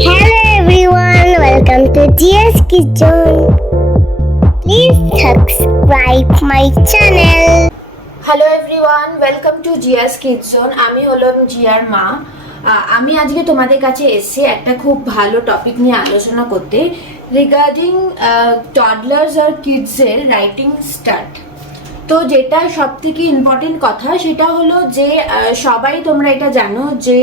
Hello everyone, welcome to GS Kitchen. Please subscribe my channel. Hello everyone, welcome to Zia's kids zone. আমি হলাম জিয়ার মা। আমি আজকে তোমাদের কাছে এসেছি একটা খুব ভালো টপিক নিয়ে আলোচনা করতে, রিগার্ডিং টডলার্স আর কিডসের রাইটিং স্টার্ট। তো যেটা সব থেকে ইম্পর্টেন্ট কথা সেটা হলো যে সবাই তোমরা এটা জানো যে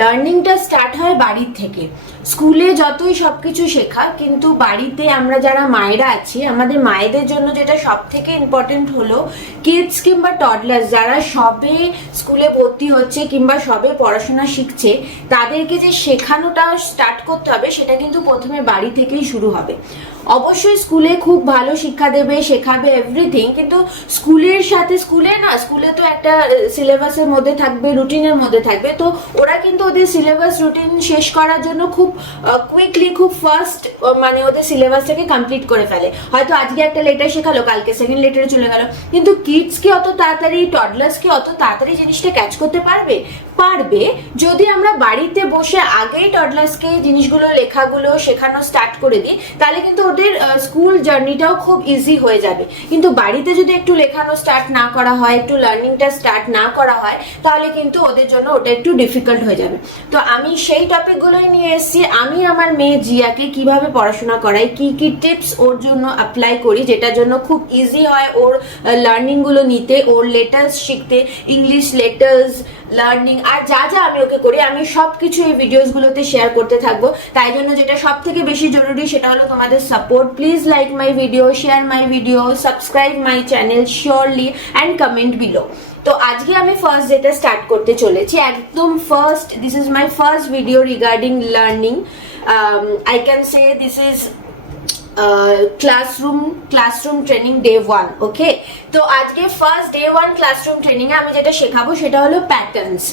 লার্নিংটা স্টার্ট হয় বাড়ির থেকে। স্কুলে যতই সবকিছু শেখা, কিন্তু বাড়িতে আমরা যারা মায়েরা আছি, আমাদের মায়েদের জন্য যেটা সব থেকে ইম্পর্টেন্ট হলো কিডস কিংবা টডলার্স যারা সবে স্কুলে ভর্তি হচ্ছে কিংবা সবে পড়াশোনা শিখছে, তাদেরকে যে শেখানোটা স্টার্ট করতে হবে সেটা কিন্তু প্রথমে বাড়ি থেকেই শুরু হবে। অবশ্যই স্কুলে খুব ভালো শিক্ষা দেবে, শেখাবে এভরিথিং, কিন্তু স্কুলের সাথে স্কুলে তো একটা সিলেবাসের মধ্যে থাকবে, রুটিনের মধ্যে থাকবে। তো ওরা কিন্তু ওদের সিলেবাস রুটিন শেষ করার জন্য খুব কুইকলি, খুব ফাস্ট মানে ওদের সিলেবাসটাকে কমপ্লিট করে ফেলে। হয়তো আজকে একটা লেটার শেখালো, কালকে সেকেন্ড লেটারে চলে গেল। কিন্তু কিডস কি অত তাড়াতাড়ি, টডলার্স কি অত তাড়াতাড়ি জিনিসটা ক্যাচ করতে পারবে? পারবে, যদি আমরা বাড়িতে বসে আগেই টডলার্সকে জিনিসগুলো, লেখাগুলো শেখানো স্টার্ট করে দিই, তাহলে কিন্তু ওদের স্কুল জার্নিটাও খুব ইজি হয়ে যাবে। কিন্তু বাড়িতে যদি একটু লেখানো স্টার্ট না করা হয়, একটু লার্নিংটা স্টার্ট না করা হয়, তাহলে কিন্তু ওদের জন্য ওটা একটু ডিফিকাল্ট হয়ে যাবে। তো আমি সেই টপিকগুলোই নিয়ে এসেছি। আমি আমার মেয়ে জিয়াকে কিভাবে পড়াশোনা করাই, কি কি টিপস ওর জন্য অ্যাপ্লাই করি যেটার জন্য খুব ইজি হয় ওর লার্নিংগুলো নিতে, ওর লেটার্স শিখতে, ইংলিশ লেটার্স লার্নিং, আর যা যা আমি ওকে করি, আমি সবকিছু এই ভিডিওসগুলোতে শেয়ার করতে থাকবো। তাই জন্য যেটা সব থেকে বেশি জরুরি সেটা হলো তোমাদের support. Please like my video, share my video, subscribe my channel surely and comment below. তো আজকে আমি ফার্স্ট যেটা স্টার্ট করতে চলেছি, একদম first, this is my first video regarding learning. I can say this is classroom training day 1। ওকে, তো আজকে first day 1 classroom training এ আমি যেটা শেখাবো সেটা হলো প্যাটার্নস।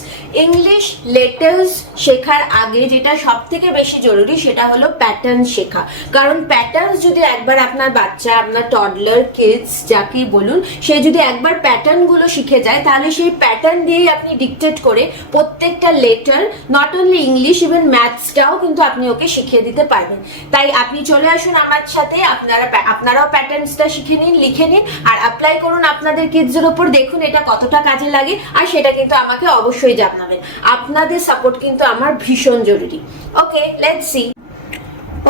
ইংলিশ লেটার্স শেখার আগে যেটা সব থেকে বেশি জরুরি সেটা হলো প্যাটার্ন শেখা। কারণ প্যাটার্নস যদি একবার আপনার বাচ্চা, আপনার টডলার, কিডস যাকেই বলুন, সে যদি একবার প্যাটার্ন গুলো শিখে যায়, তাহলে সেই প্যাটার্ন দিয়েই আপনি ডিকটেট করে প্রত্যেকটা letter, not only English, even ম্যাথসটাও কিন্তু আপনি ওকে শিখিয়ে দিতে পারবেন। তাই আপনি চলে আসুন আমার সাথে, আপনারাও প্যাটার্নসটা শিখে নিন, লিখে নিন আর অ্যাপ্লাই করুন আপনাদের কিডসের উপর। দেখুন এটা কতটা কাজে লাগে, আর সেটা কিন্তু আমাকে অবশ্যই জানাবেন। আপনাদের সাপোর্ট কিন্তু আমার ভীষণ জরুরি। ওকে, লেটস সি।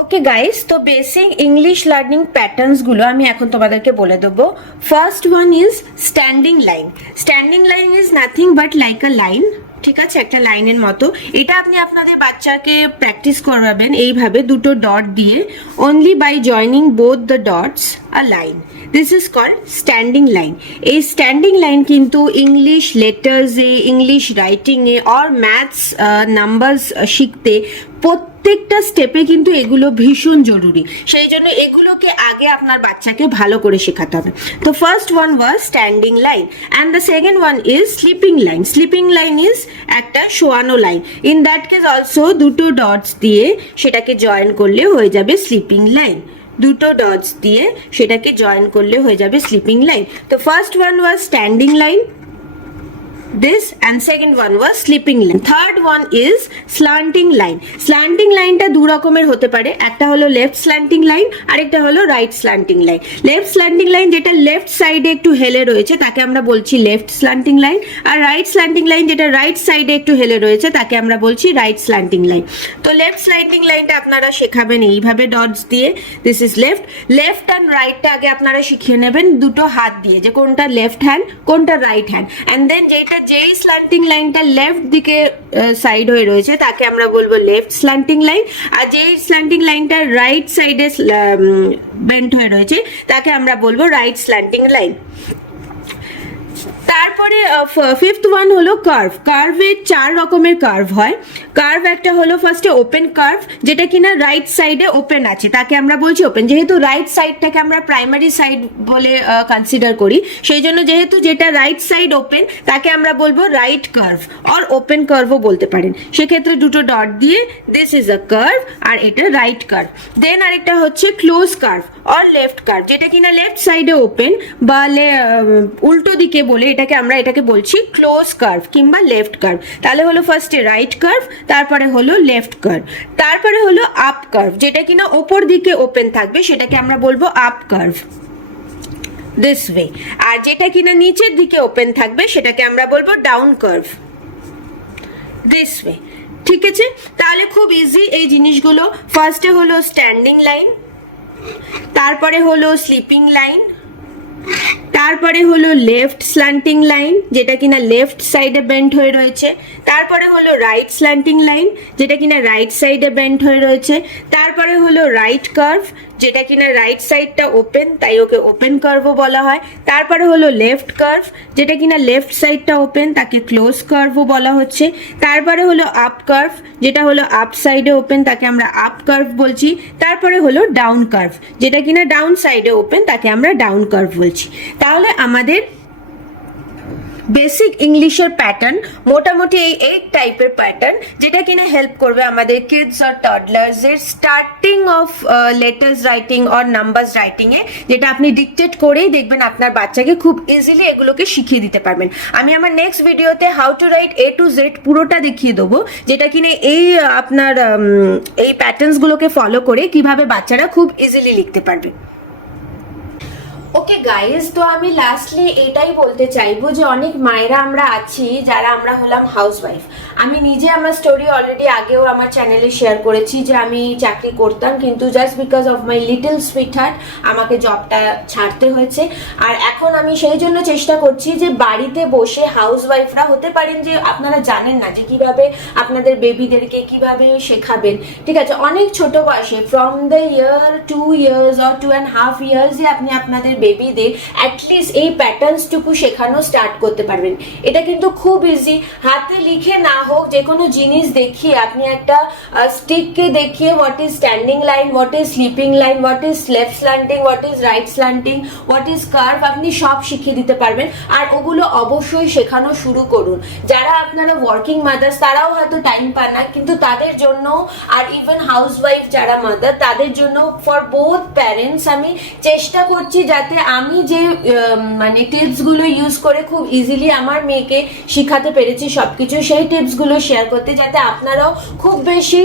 ওকে গাইস, তো বেসিক ইংলিশ লার্নিং প্যাটার্নস গুলো আমি এখন তোমাদেরকে বলে দেবো। First one is standing line. Standing line is nothing but like আ লাইন, ঠিক আছে, একটা লাইনের মতো। এটা আপনি আপনাদের বাচ্চাকে প্র্যাকটিস করাবেন এইভাবে, দুটো ডট দিয়ে, only by joining both the dots a line. This is called standing line. এই স্ট্যান্ডিং লাইন কিন্তু ইংলিশ লেটার্সে, ইংলিশ রাইটিংয়ে অর ম্যাথস নাম্বারস শিখতে প্রত্যেকটা স্টেপে কিন্তু এগুলো ভীষণ জরুরি। সেই জন্য এগুলোকে আগে আপনার বাচ্চাকে ভালো করে শেখাতে হবে। তো first one was standing line and the second one is sleeping line. Sleeping line is একটা শোয়ানো line. In that case also দুটো ডটস দিয়ে সেটাকে জয়েন করলে হয়ে যাবে স্লিপিং লাইন। দুটো ডটস দিয়ে সেটাকে জয়েন করলে হয়ে যাবে স্লিপিং লাইন। তো first one was standing line, this, and second one was sleeping line. Third one is slanting line. Slanting line টা দু রকমের হতে পারে, একটা হলো লেফট স্ল্যান্টিং লাইন আর একটা হলো right slanting line. Left slanting line যেটা লেফট সাইডে একটু হেলে রয়েছে তাকে আমরা বলছি লেফট স্ল্যান্টিং লাইন, আর রাইট স্ল্যান্টিং লাইন যেটা রাইট সাইডে একটু হেলে রয়েছে তাকে আমরা বলছি রাইট স্ল্যান্টিং লাইন। তো লেফট স্ল্যান্টিং লাইনটা আপনারা শেখাবেন এইভাবে ডটস দিয়ে, this is left. Left and রাইটটা আগে আপনারা শিখিয়ে নেবেন দুটো হাত দিয়ে, যে কোনটা লেফট হ্যান্ড কোনটা রাইট হ্যান্ড। অ্যান্ড দেন যেই স্ল্যান্টিং লাইনটা লেফট দিকে সাইড হয়ে রয়েছে তাকে আমরা বলবো লেফট স্ল্যান্টিং লাইন, আর যেই স্ল্যান্টিং লাইনটা রাইট সাইডে বেন্ট হয়ে রয়েছে তাকে আমরা বলবো রাইট স্ল্যান্টিং লাইন। তারপরে ফিফথ ওয়ান হলো কার্ভ। কার্ভে 4 রকমের কার্ভ হয়। কার্ভ একটা হলো ফার্স্টে ওপেন কার্ভ, যেটা কিনা রাইট সাইডে ওপেন আছে তাকে আমরা বলছি ওপেন। যেহেতু রাইট সাইডটাকে আমরা প্রাইমারি সাইড বলে কনসিডার করি, সেই জন্য যেহেতু যেটা রাইট সাইড ওপেন তাকে আমরা বলবো রাইট কার্ভ অর ওপেন কার্ভও বলতে পারেন। সেক্ষেত্রে দুটো ডট দিয়ে দিস ইজ আ কার্ভ আর এটা রাইট কার্ভ। দেন আরেকটা হচ্ছে close curve or left curve, যেটা কিনা লেফট সাইডে ওপেন বা উল্টো দিকে বলে এটাকে আমরা এটাকে বলছি ক্লোজ কার্ভ কিংবা লেফট কার্ভ। তাহলে হলো ফার্স্টে রাইট কার্ভ, তারপরে হলো লেফট কার্ভ, তারপরে হলো আপ কার্ভ, যেটা কিনা ওপর দিকে ওপেন থাকবে সেটাকে আমরা বলবো আপ কার্ভ, দিস ওয়ে। আর যেটা কিনা নিচের দিকে ওপেন থাকবে সেটাকে আমরা বলবো ডাউন কার্ভ, দিস ওয়ে। ঠিক আছে, তাহলে খুব ইজি এই জিনিসগুলো। ফার্স্টে হলো স্ট্যান্ডিং লাইন, তারপরে হলো স্লিপিং লাইন, তারপরে হলো লেফট স্ল্যান্টিং লাইন যেটা কিনা লেফট সাইডে বেন্ড হয়ে রয়েছে, তারপরে হলো রাইট স্ল্যান্টিং লাইন যেটা কিনা রাইট সাইডে বেন্ড হয়ে রয়েছে, তারপরে হলো রাইট কার্ভ যেটা কিনা রাইট সাইডটা ওপেন তাই ওকে ওপেন কার্ভও বলা হয়, তারপরে হলো লেফট কার্ভ যেটা কিনা লেফট সাইডটা ওপেন তাকে ক্লোজ কার্ভও বলা হচ্ছে, তারপরে হলো আপ কার্ভ যেটা হলো আপ সাইডে ওপেন তাকে আমরা আপ কার্ভ বলছি, তারপরে হলো ডাউন কার্ভ যেটা কিনা ডাউন সাইডে ওপেন তাকে আমরা ডাউন কার্ভ বলছি। তাহলে আমাদের বেসিক ইংলিশের প্যাটার্ন মোটামুটি এই 8 টাইপের প্যাটার্ন, যেটা কিনা হেল্প করবে আমাদের কিডস আর টডলার্স এর starting of letters writing or numbers writing এ, যেটা আপনি ডিকটেট করেই দেখবেন আপনার বাচ্চাকে খুব ইজিলি এগুলোকে শিখিয়ে দিতে পারবেন। আমি আমার নেক্সট ভিডিওতে how to right A to Z পুরোটা দেখিয়ে দেবো, যেটা কিনা এই আপনার এই প্যাটার্নসগুলোকে ফলো করে কিভাবে বাচ্চারা খুব ইজিলি লিখতে পারবে। ওকে গাইজ, তো আমি লাস্টলি এটাই বলতে চাইবো যে অনেক মায়েরা আমরা আছি যারা আমরা হলাম হাউসওয়াইফ। আমি নিজে আমার স্টোরি অলরেডি আগেও আমার চ্যানেলে শেয়ার করেছি যে আমি চাকরি করতাম, কিন্তু just because of my little sweet heart আমাকে জবটা ছাড়তে হয়েছে। আর এখন আমি সেই জন্য চেষ্টা করছি যে বাড়িতে বসে হাউসওয়াইফরা হতে পারেন যে আপনারা জানেন না যে কিভাবে আপনাদের বেবিদেরকে কিভাবে শেখাবেন। ঠিক আছে, অনেক ছোট বয়সে from the year 2 years or 2.5 years আপনি আপনাদের বেবিদের অ্যাটলিস্ট এই প্যাটার্নসটুকু শেখানো স্টার্ট করতে পারবেন। এটা কিন্তু খুব ইজি, হাতে লিখে না হোক যে কোনো জিনিস দেখিয়ে আপনি একটা স্টিককে দেখিয়ে what is standing line, what is sleeping line, what is left slanting, what is right slanting, what is curve, আপনি সব শিখিয়ে দিতে পারবেন। আর ওগুলো অবশ্যই শেখানো শুরু করুন। যারা আপনারা ওয়ার্কিং মাদার্স তারাও হয়তো টাইম পান না, কিন্তু তাদের জন্য আর ইভেন হাউসওয়াইফ যারা মাদার তাদের জন্য ফর বোথ প্যারেন্টস আমি চেষ্টা করছি যাতে আমি যে মানে টিপসগুলো ইউজ করে খুব ইজিলি আমার মেয়েকে শিখাতে পেরেছি সবকিছু, সেই টিপসগুলো শেয়ার করতে, যাতে আপনারাও খুব বেশি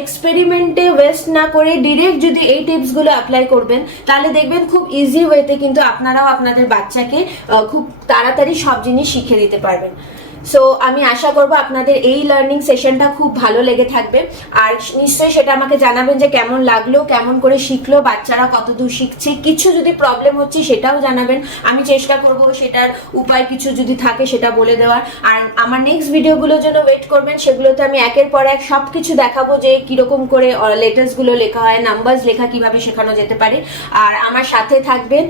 এক্সপেরিমেন্টে ওয়েস্ট না করে ডিরেক্ট যদি এই টিপসগুলো অ্যাপ্লাই করবেন তাহলে দেখবেন খুব ইজি ওয়েতে কিন্তু আপনারাও আপনাদের বাচ্চাকে খুব তাড়াতাড়ি সব জিনিস শিখে দিতে পারবেন। সো আমি আশা করবো আপনাদের এই লার্নিং সেশনটা খুব ভালো লেগে থাকবে, আর নিশ্চয়ই সেটা আমাকে জানাবেন যে কেমন লাগলো, কেমন করে শিখলো, বাচ্চারা কতদূর শিখছে, কিছু যদি প্রবলেম হচ্ছে সেটাও জানাবেন। আমি চেষ্টা করব সেটার উপায় কিছু যদি থাকে সেটা বলে দেওয়ার। আর আমার নেক্সট ভিডিওগুলোর জন্য ওয়েট করবেন, সেগুলোতে আমি একের পর এক সব কিছু দেখাবো যে কিরকম করে লেটার্সগুলো লেখা হয়, নাম্বারস লেখা কিভাবে শেখানো যেতে পারে। আর আমার সাথে থাকবেন।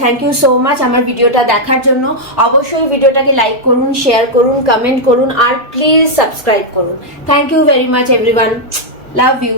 থ্যাংক ইউ সো মাচ আমার ভিডিওটা দেখার জন্য। অবশ্যই ভিডিওটাকে লাইক করুন, শেয়ার করুন, কমেন্ট করুন, আর প্লিজ সাবস্ক্রাইব করুন। Thank you very much everyone, love you.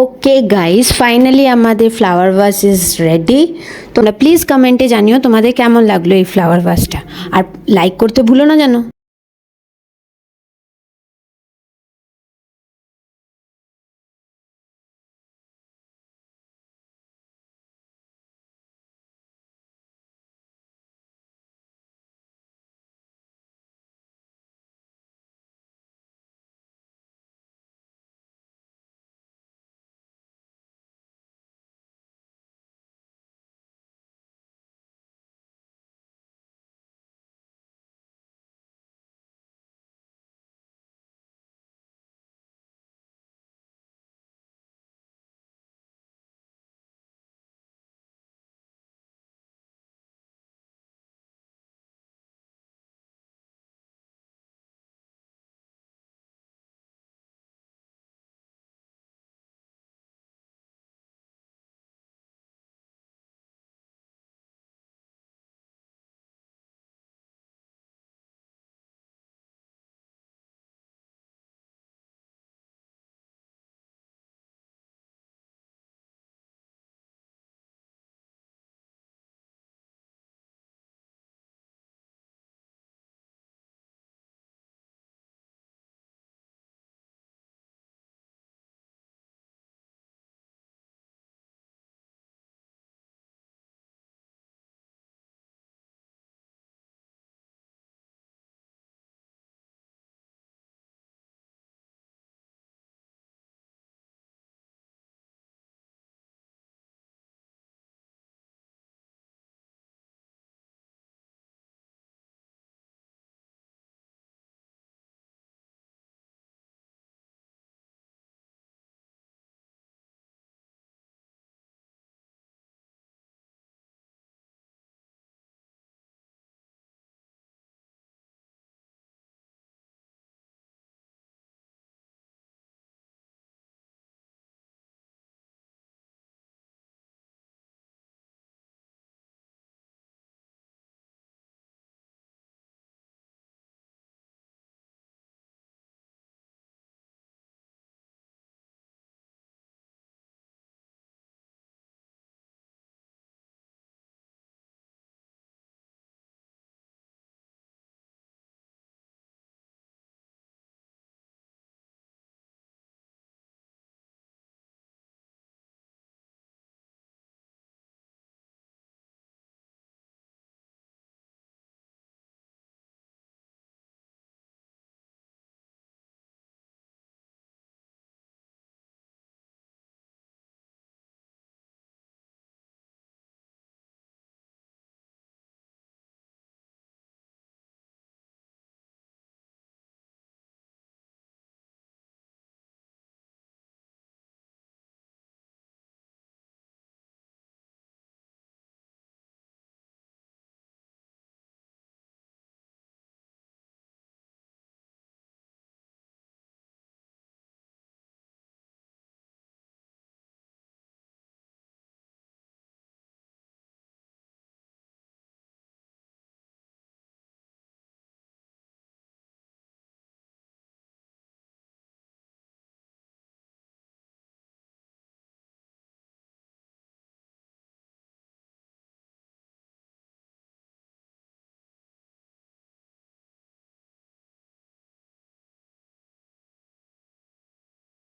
Okay guys, finally আমাদের ফ্লাওয়ার ভাস ইজ রেডি। তোমরা প্লিজ কমেন্টে জানিও তোমাদের কেমন লাগলো এই ফ্লাওয়ার ভাসটা, আর লাইক করতে ভুলো না যেন।